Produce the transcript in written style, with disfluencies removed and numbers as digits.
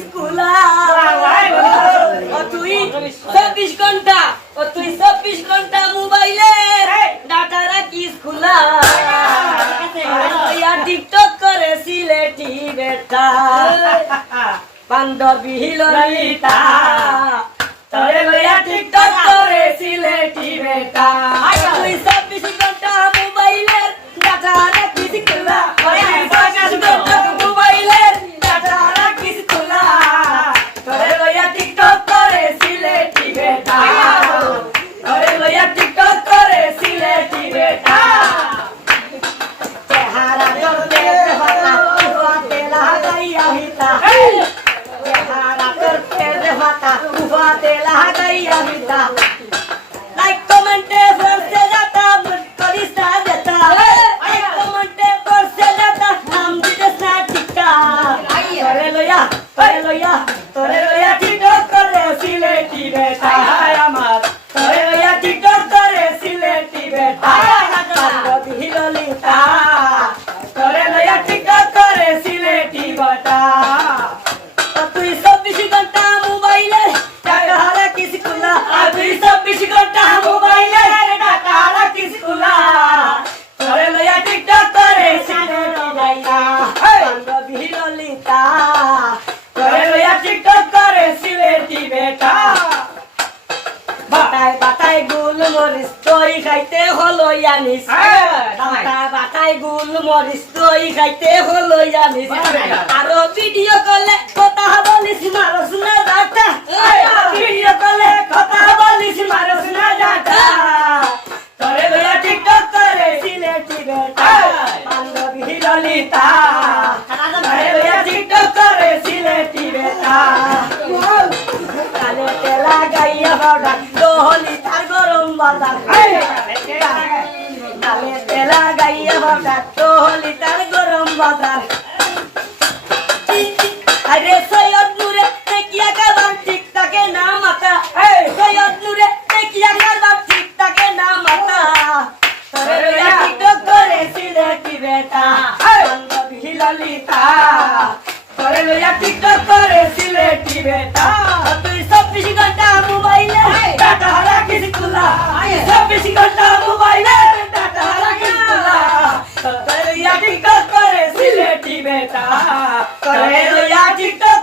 স্কুলা ও তুই 24 ঘন্টা মোবাইলে ডাটা রাখিস খোলা টিকটক করে সিলেটি বেটা বান্ধবী ললিতা তোরে লইয়া টিকটক করে সিলেটি বেটা তুই 24 ঘন্টা মোবাইলের ডাটা রাখিস খোলা মোবাইলের ডাটা রাখিস খোলা তোরে লইয়া টিকটক করে সিলেটি বেটা তোরে লইয়া টিকটক করে সিলেটি বেটা চেহারা করতে দেখাতা উফাতে লাগাইয়া হিতা চেহারা করতে দেখাতা উফাতে লাগাইয়া হিতা লাইক কমেন্টে ফরসে যাতা করিস না দেতা লাইক কমেন্টে ফরসে যাতা নাম দিতেস না টিকা তোরে লইয়া টিকটক করে সিলেটি বেটা আমার তোরে লইয়া টিকটক করে সিলেটি বেটা বান্ধবী ললিতা তোরে লইয়া টিকটক করে সিলেটি বেটা তুই 24 ঘন্টা মোবাইলে টাকা রাখিস খোলা তুই 24 ঘন্টা মোবাইলে টাকা রাখিস খোলা তোরে লইয়া টিকটক করে সিলেটি বেটা বান্ধবী ললিতা তোরে লইয়া টিকটক করে সিলেটি বেটা বাটায় গুল মরিচ দই খাইতে হলো জানিস বাটায় গুল মরিচ দই খাইতে হলো জানিস আরো ভিডিও কলে কথা বলিস মারস না ডাটা ভিডিও কলে কথা বলিস মারস না ডাটা তোরে লইয়া টিকটক করে সিলেটি বেটা বান্ধবী ললিতা তোরে লইয়া টিকটক করে সিলেটি বেটা কানে তেলা গাইয়া বাড়া দোহলি তার গরম বাজার কানে তেলা গাইয়া বাড়া দোহলি তার গরম বাজার আরে সৈয়দ নূরে দেখিয়া কাবার ঠিক থাকে না মাতা সৈয়দ নূরে দেখিয়া কাবার ঠিক থাকে না মাতা তোরে লইয়া টিকটক করে সিলেটি বেটা বান্ধবী ললিতা তোরে লইয়া টিকটক করে সিলেটি বেটা তুই 24 ঘন্টা মোবাইলে ডাটা রাখিস খোলা 24 ঘন্টা মোবাইলে ডাটা রাখিস খোলা তোরে লইয়া টিকটক করে সিলেটি বেটা তোরে লইয়া টিকটক